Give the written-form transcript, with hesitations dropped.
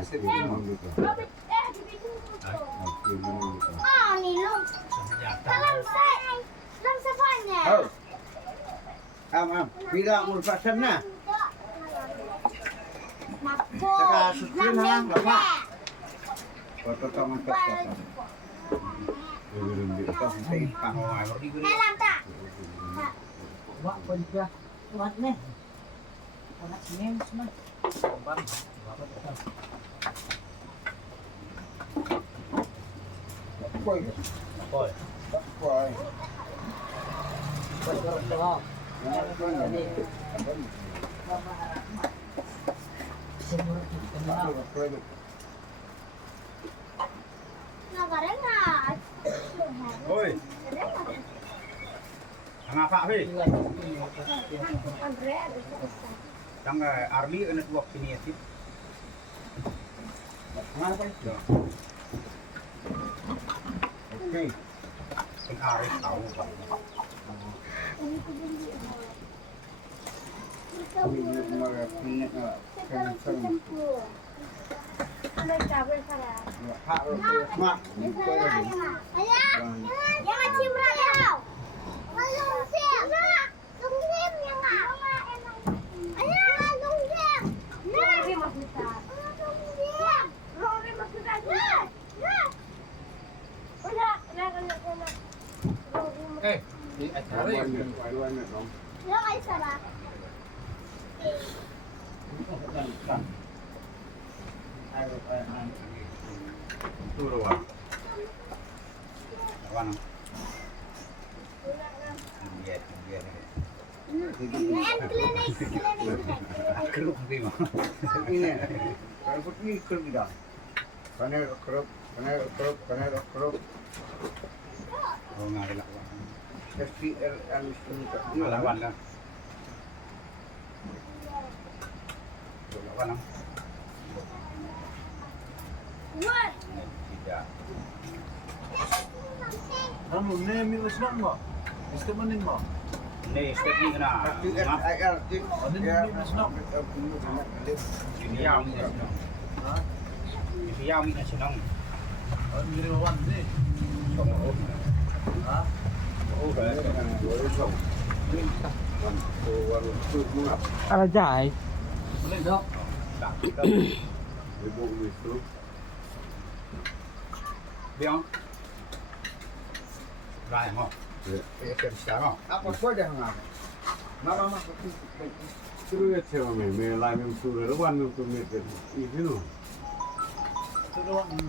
Asik memang gitu. Ah, nilong. Dalam sapanya. Oh. Am, bilang merupakan na. Saka susun ha, lama. Foto kamu pesta. Dalam tak? Wah, kau juga kuat nih. Anak sini semua. Bang, apa tuh? Koi. Koi. Koi. Koi terus. Oi. Ngapa sih? Yang Arli kena tuak sini sih. Ngapa itu? Oke. Sing Arif tahu Pak. Jangan cimrat ya. Lungsim. Lungsim ya enggak? Ayah, lungsim. Lungsim maksudnya. Lungsim. Lungsim maksudnya. Udah. Di acara ya. Ya enggak salah. Turu wa. Awan. Iya. Klinik. Keruk sih mah. Ini. Kalau ini keruk dah. Panen keruk. Oh nggak ada. SPLN itu lawan kan. Lawan. Wah. Tidak. Kamu nih minus nggak? Istri mending mau. Nih, step ni kena. SPLN Ini yang ni senang. Ini yang ni senang. Ini lawan nih. Hah? Ada jahit. Boleh dok. Biang. Rai mo. Sekarang. Apa kau dah ngap? Mama. Terus ya me lai me suruh lawan tu me itu. Itu lawan.